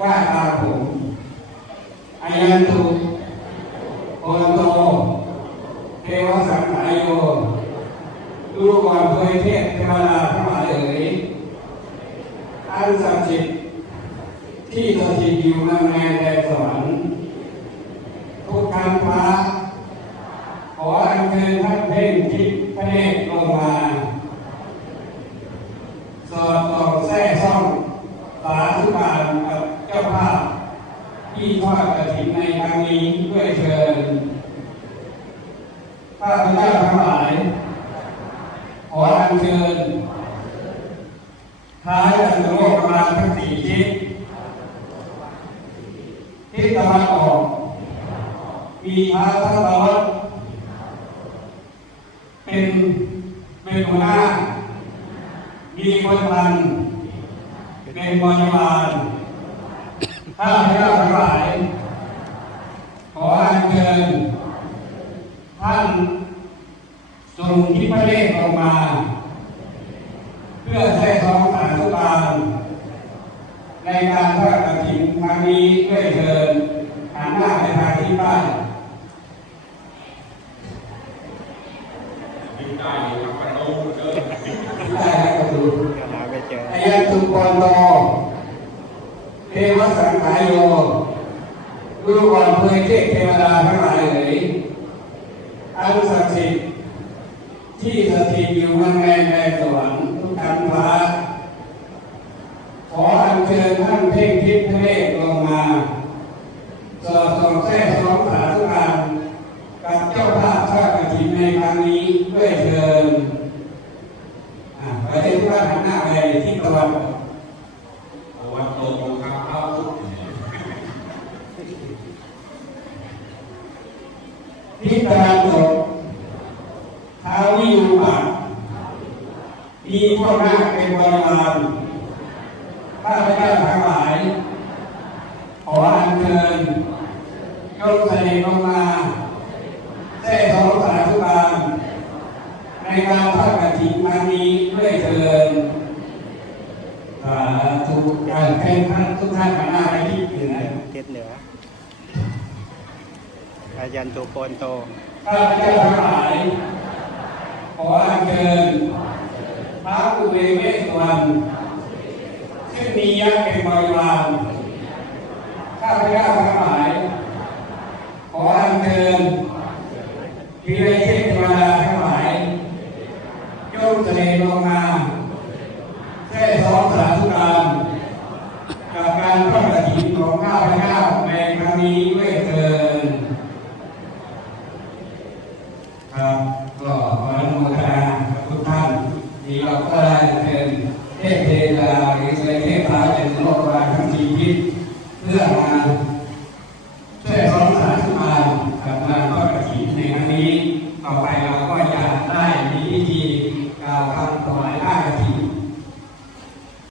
ว่าตาผมอายันตุโอนโตเทวสังขายโยดูก่อนเผยเทพเทวดาทั้งหลายเอ๋ยอันศักดิ์สิทธิ์ที่สถิตอยู่ในแดนสวรรค์ทุกคำพระขออัญเชิญท่านเพ่งทิพย์พระเนตรลงมาสอดส่องแท้ซ่องสาธุการกับเจ้า ภาพที่ทอดกระถิ่นในครั้งนี้ด้วยเชิญข้าพเจ้าทั้งหลาย ขออัญเชิญท้ายจันทโลกประมาณทั้งสี่ทิศทิศตะวันออก มีพระทัตวัตเป็นเป็นหัวหน้า มีคนพัน เป็นบริวาร ข้าพเจ้าทั้งหลาย ขออัญเชิญท่านส่งทิพเลขออกมา เพื่อใช้ท้องสาธุบาลในการทอดกฐินครั้งนี้ด้วยเถินหันหน้าไปทางที่บ้านได้ครับประตูเด้อได้แล้วก็ดูหาจออายันตุปนโต เทวสังขายโยดูก่อนเผยเทพเทวดาทั้งหลายเอ๋ยอันศักดิ์สิทธิ์ที่สถิตอยู่ในแดนแดนสวรรค์ทุกคันฟ้าขออัญเชิญท่านเพ่งทิพย์เนตรลงมาสอดส่องแท้สองสาธุการกับเจ้าภาพทอดกฐินในครั้งนี้ด้วยเชิญอ่าประเทศที่ว่านหน้าไปที่ตะวันออก โอ้วันโตโมครับเอาทุกที ทิศตะวันตกท้าววิรูปักษ์มีพ่อหน้าเป็นบริวารข้าพเจ้าทั้งหลาย ขออัญเชิญยกเสด็จลงมาแท้สองสาธุการในการทอดกฐินครั้งนี้ด้วยเถิดสาธุการแข่งขันทุกท่านหันหน้าไปที่เหนือเทิศเหนือ อายันตุโกนโตข้าพเจ้าทั้งหลายขออัญเชิญพระอุเบเวสวรรณซึ่งมียักษ์เป็นบริวารข้าพเจ้าทั้งหลายขออัญเชิญพิเรเทพเทวดาทั้งหลายยกเสด็จลงมาแท้สองสาธุการกับการทอดกฐินของข้าพเจ้า Papai lá